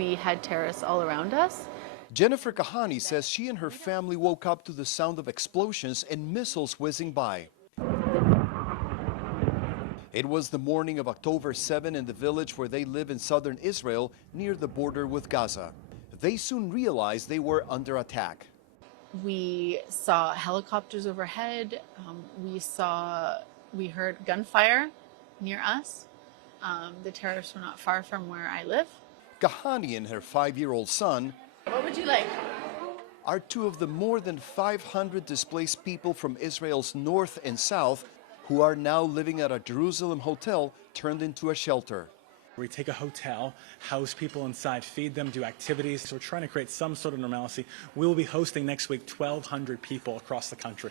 we had terrorists all around us. Jennifer Kahani says she and her family woke up to the sound of explosions and missiles whizzing by. It was the morning of October 7 in the village where they live in southern Israel near the border with Gaza. They soon realized they were under attack. We saw helicopters overhead. We heard gunfire near us. The terrorists were not far from where I live. Kahani and her 5-year-old son What would you like? are two of the more than 500 displaced people from Israel's north and south who are now living at a Jerusalem hotel turned into a shelter. We take a hotel, house people inside, feed them, do activities. So we're trying to create some sort of normalcy. We will be hosting next week 1,200 people across the country.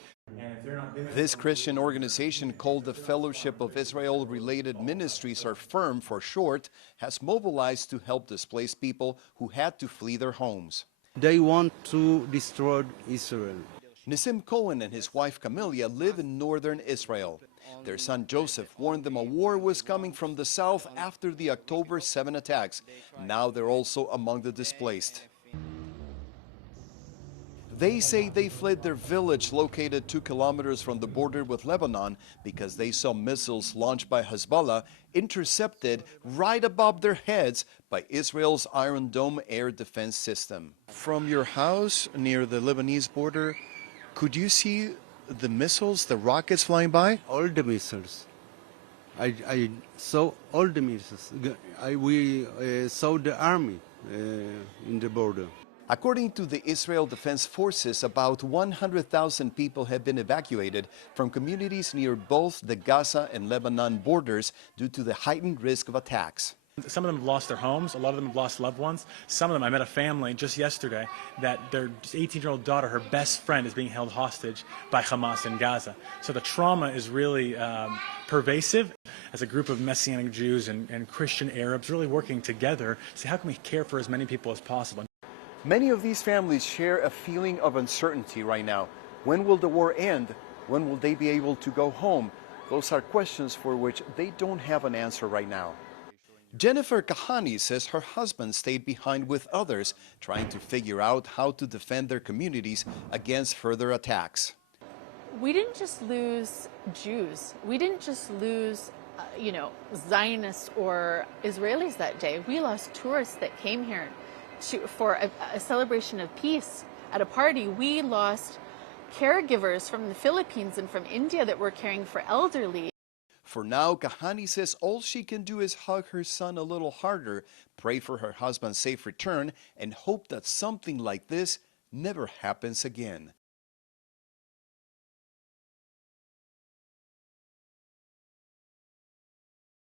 This Christian organization, called the Fellowship of Israel-Related Ministries, or FIRM for short, has mobilized to help displaced people who had to flee their homes. They want to destroy Israel. Nissim Cohen and his wife Camelia live in northern Israel. Their son Joseph warned them a war was coming from the south after the October 7 attacks. Now they're also among the displaced. They say they fled their village located 2 kilometers from the border with Lebanon because they saw missiles launched by Hezbollah intercepted right above their heads by Israel's Iron Dome air defense system. From your house near the Lebanese border, could you see the missiles, the rockets flying by? All the missiles. I saw all the missiles. We saw the army in the border. According to the Israel Defense Forces, about 100,000 people have been evacuated from communities near both the Gaza and Lebanon borders due to the heightened risk of attacks. Some of them have lost their homes. A lot of them have lost loved ones. Some of them, I met a family just yesterday that their 18-year-old daughter, her best friend, is being held hostage by Hamas in Gaza. So the trauma is really pervasive. As a group of Messianic Jews and Christian Arabs really working together to see how can we care for as many people as possible. Many of these families share a feeling of uncertainty right now. When will the war end? When will they be able to go home? Those are questions for which they don't have an answer right now. Jennifer Kahani says her husband stayed behind with others, trying to figure out how to defend their communities against further attacks. We didn't just lose Jews. We didn't just lose, Zionists or Israelis that day. We lost tourists that came here for a celebration of peace at a party. We lost caregivers from the Philippines and from India that were caring for elderly. For now, Kahani says all she can do is hug her son a little harder, pray for her husband's safe return, and hope that something like this never happens again.